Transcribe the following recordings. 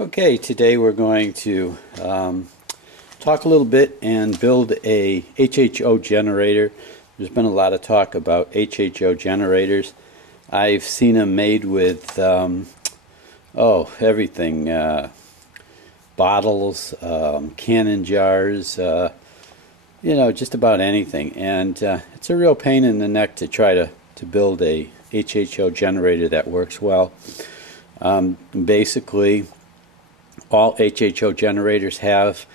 Okay, today we're going to talk a little bit and build a HHO generator. There's been a lot of talk about HHO generators. I've seen them made with everything, bottles, cannon jars, just about anything. And it's a real pain in the neck to try to build a HHO generator that works well. Basically, all HHO generators have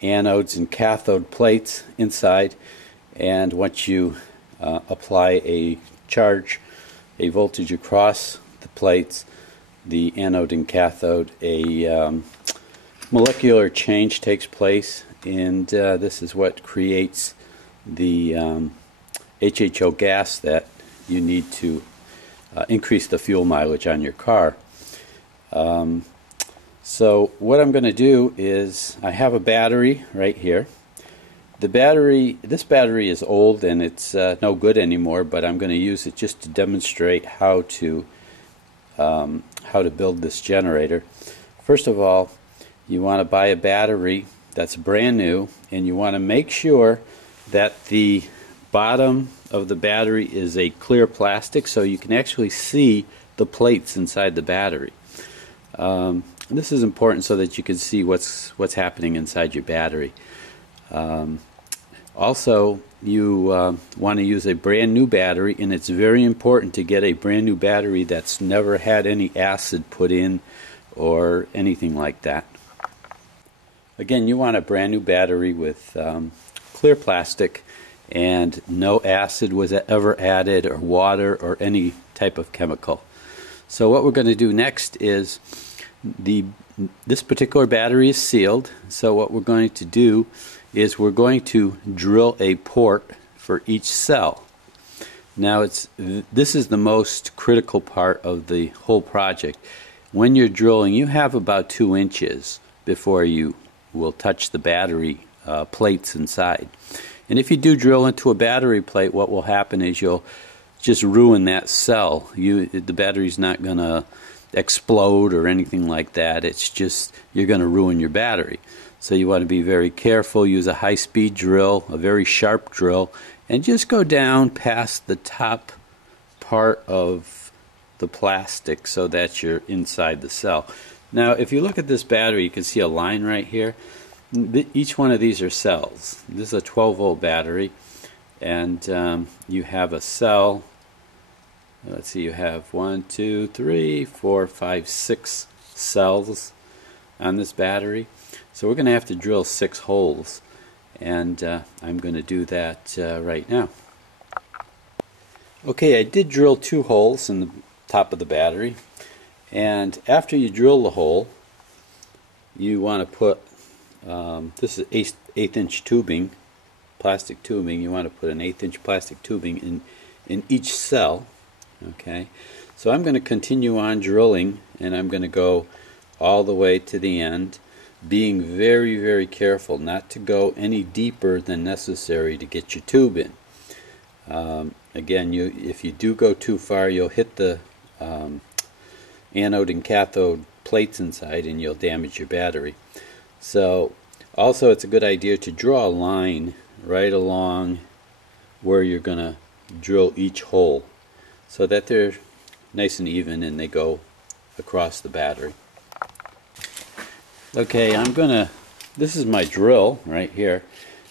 anodes and cathode plates inside, and once you apply a charge, a voltage across the plates, the anode and cathode, a molecular change takes place, and this is what creates the HHO gas that you need to increase the fuel mileage on your car. So what I'm going to do is, I have a battery right here. This battery is old and it's no good anymore, but I'm going to use it just to demonstrate how to build this generator. First of all, you want to buy a battery that's brand new, and you want to make sure that the bottom of the battery is a clear plastic so you can actually see the plates inside the battery. This is important so that you can see what's happening inside your battery. Also, you want to use a brand new battery, and it's very important to get a brand new battery that's never had any acid put in or anything like that. Again, you want a brand new battery with clear plastic and no acid was ever added, or water, or any type of chemical. So what we're going to do next is, this particular battery is sealed, so what we're going to do is we're going to drill a port for each cell. Now this is the most critical part of the whole project. When you're drilling, you have about 2 inches before you will touch the battery plates inside. And if you do drill into a battery plate, what will happen is you'll just ruin that cell. The battery's not going to explode or anything like that. It's just, you're going to ruin your battery. So you want to be very careful. Use a high-speed drill, a very sharp drill, and just go down past the top part of the plastic so that you're inside the cell. Now if you look at this battery, you can see a line right here. Each one of these are cells. This is a 12-volt battery, and you have a cell. Let's see, you have 1, 2, 3, 4, 5, 6 cells on this battery. So we're going to have to drill 6 holes, and I'm going to do that right now. Okay, I did drill 2 holes in the top of the battery, and after you drill the hole, you want to put, this is 1/8 inch tubing, plastic tubing. You want to put an 1/8 inch plastic tubing in each cell. Okay, so I'm going to continue on drilling, and I'm going to go all the way to the end, being very, very careful not to go any deeper than necessary to get your tube in. Again, if you do go too far, you'll hit the anode and cathode plates inside, and you'll damage your battery. So also, it's a good idea to draw a line right along where you're going to drill each hole, so that they're nice and even and they go across the battery. Okay, this is my drill right here.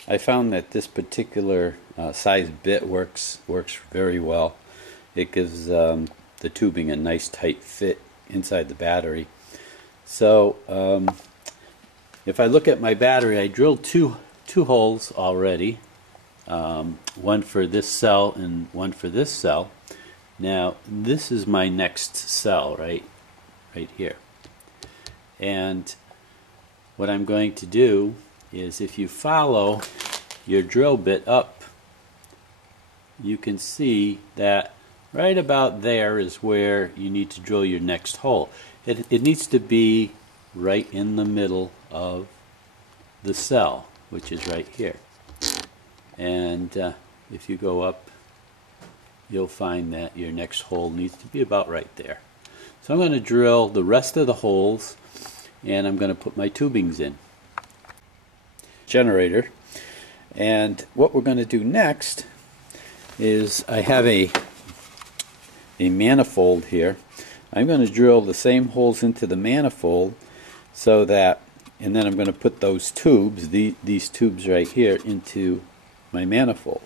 I found that this particular size bit works very well. It gives the tubing a nice tight fit inside the battery. So if I look at my battery, I drilled two holes already, one for this cell and one for this cell. Now this is my next cell right here, and what I'm going to do is, if you follow your drill bit up, you can see that right about there is where you need to drill your next hole. It needs to be right in the middle of the cell, which is right here. And if you go up, you'll find that your next hole needs to be about right there. So I'm going to drill the rest of the holes and I'm going to put my tubings in. Generator. And what we're going to do next is I have a manifold here. I'm going to drill the same holes into the manifold so that, and then I'm going to put those tubes, these tubes right here, into my manifold.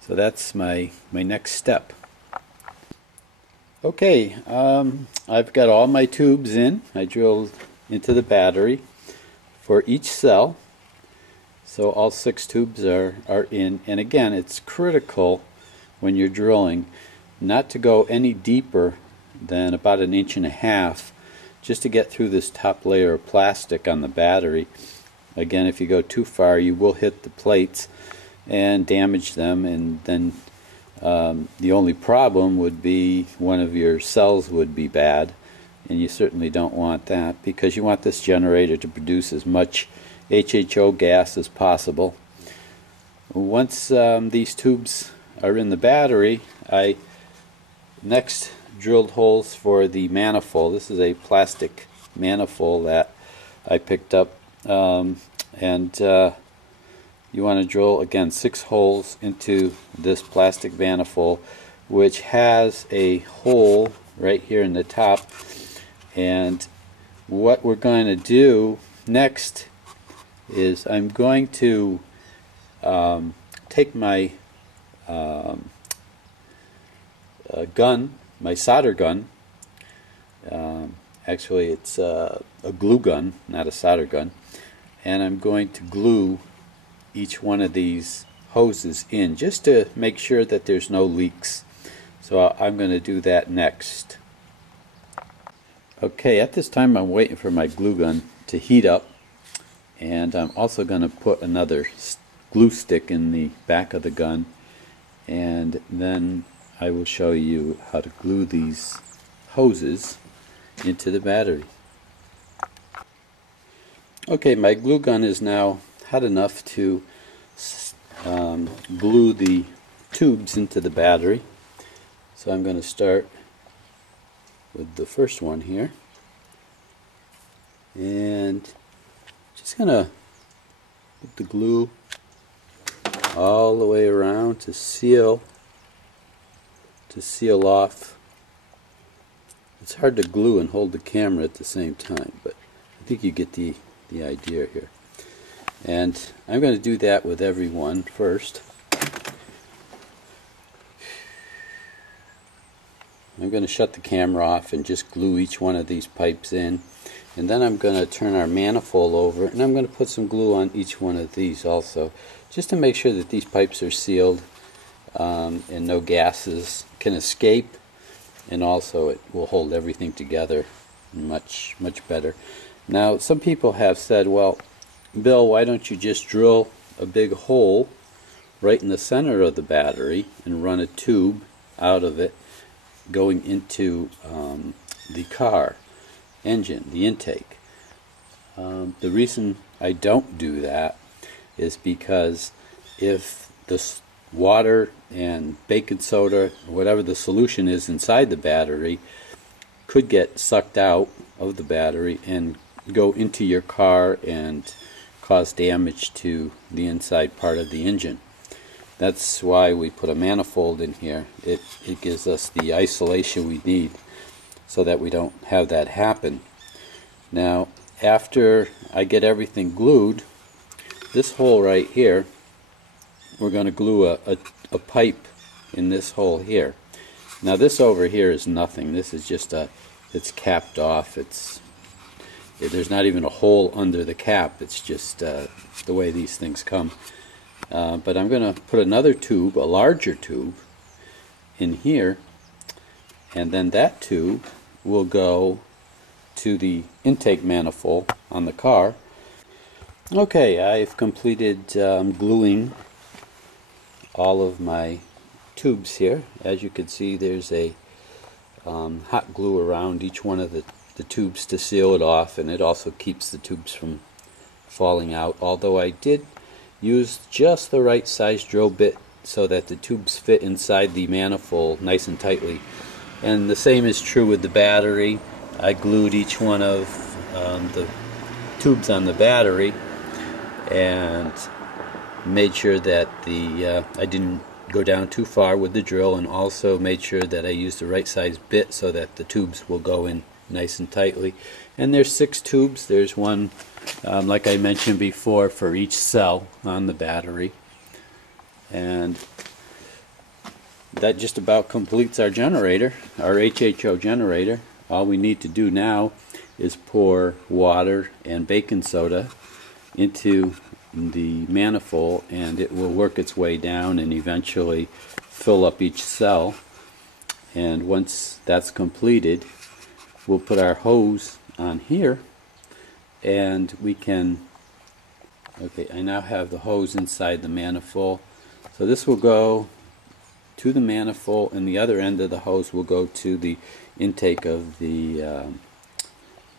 So that's my next step. Okay, I've got all my tubes in. I drilled into the battery for each cell. So all 6 tubes are in. And again, it's critical when you're drilling not to go any deeper than about 1.5 inches just to get through this top layer of plastic on the battery. Again, if you go too far, you will hit the plates and damage them, and then the only problem would be one of your cells would be bad, and you certainly don't want that, because you want this generator to produce as much HHO gas as possible. Once these tubes are in the battery, I next drilled holes for the manifold. This is a plastic manifold that I picked up, and you want to drill again 6 holes into this plastic manifold, which has a hole right here in the top. And what we're going to do next is I'm going to take my gun, my solder gun. Actually, it's a glue gun, not a solder gun, and I'm going to glue each one of these hoses in just to make sure that there's no leaks. So I'm going to do that next. Okay, at this time I'm waiting for my glue gun to heat up, and I'm also going to put another glue stick in the back of the gun, and then I will show you how to glue these hoses into the battery. Okay, my glue gun is now hot enough to glue the tubes into the battery. So I'm going to start with the first one here, and just going to put the glue all the way around to seal off. It's hard to glue and hold the camera at the same time, but I think you get the idea here. And I'm going to do that with every one first. I'm going to shut the camera off and just glue each one of these pipes in, and then I'm going to turn our manifold over, and I'm going to put some glue on each one of these also, just to make sure that these pipes are sealed and no gases can escape, and also it will hold everything together much better. Now, some people have said, well, Bill, why don't you just drill a big hole right in the center of the battery and run a tube out of it going into the car engine, the intake. The reason I don't do that is because if the water and baking soda, or whatever the solution is inside the battery, could get sucked out of the battery and go into your car and cause damage to the inside part of the engine. That's why we put a manifold in here. It gives us the isolation we need so that we don't have that happen. Now, after I get everything glued, this hole right here, we're going to glue a pipe in this hole here. Now this over here is nothing. This is just it's capped off. There's not even a hole under the cap. It's just the way these things come. But I'm going to put another tube, a larger tube, in here, and then that tube will go to the intake manifold on the car. Okay, I've completed gluing all of my tubes here. As you can see, there's a hot glue around each one of the tubes to seal it off, and it also keeps the tubes from falling out, although I did use just the right size drill bit so that the tubes fit inside the manifold nice and tightly. And the same is true with the battery. I glued each one of tubes on the battery, and made sure that I didn't go down too far with the drill, and also made sure that I used the right size bit so that the tubes will go in nice and tightly. And there's 6 tubes. There's one, like I mentioned before, for each cell on the battery. And that just about completes our generator, our HHO generator. All we need to do now is pour water and baking soda into the manifold, and it will work its way down and eventually fill up each cell. And once that's completed, we'll put our hose on here, and we can, okay, I now have the hose inside the manifold. So this will go to the manifold, and the other end of the hose will go to the intake of the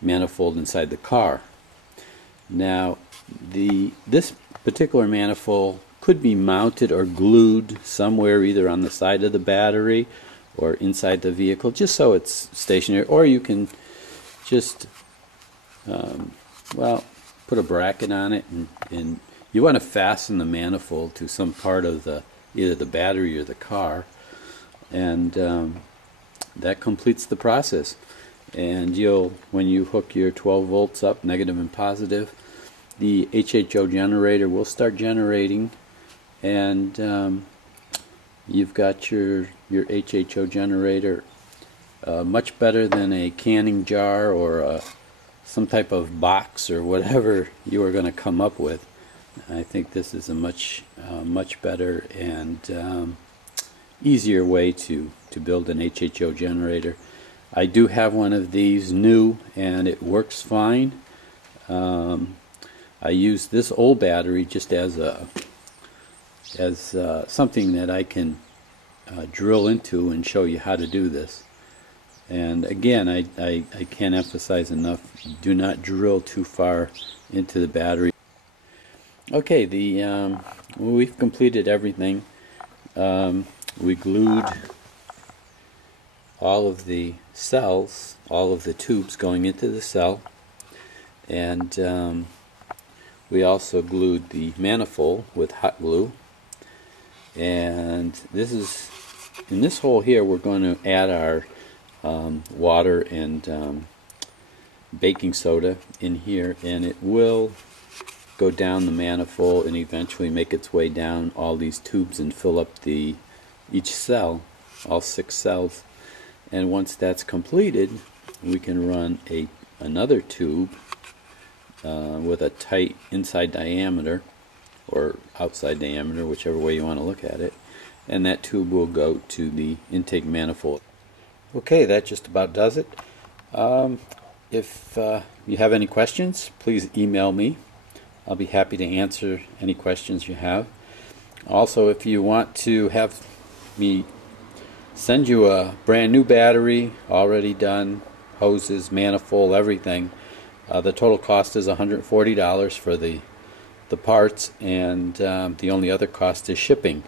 manifold inside the car. Now, this particular manifold could be mounted or glued somewhere, either on the side of the battery or inside the vehicle, just so it's stationary. Or you can just, well, put a bracket on it, and you want to fasten the manifold to some part of either the battery or the car, and that completes the process. And when you hook your 12 volts up, negative and positive, the HHO generator will start generating, and you've got your HHO generator much better than a canning jar or some type of box or whatever you are going to come up with. I think this is a much better and easier way to build an HHO generator. I do have one of these new, and it works fine. I use this old battery just as something that I can drill into and show you how to do this. And again, I can't emphasize enough, do not drill too far into the battery. Okay, we've completed everything. We glued all of the cells, all of the tubes going into the cell, and we also glued the manifold with hot glue. And in this hole here, we're going to add our water and baking soda in here, and it will go down the manifold and eventually make its way down all these tubes and fill up each cell, all 6 cells. And once that's completed, we can run another tube with a tight inside diameter or outside diameter, whichever way you want to look at it, and that tube will go to the intake manifold. Okay, that just about does it. If you have any questions, please email me. I'll be happy to answer any questions you have. Also, if you want to have me send you a brand new battery, already done, hoses, manifold, everything, the total cost is $140 for the parts, and the only other cost is shipping.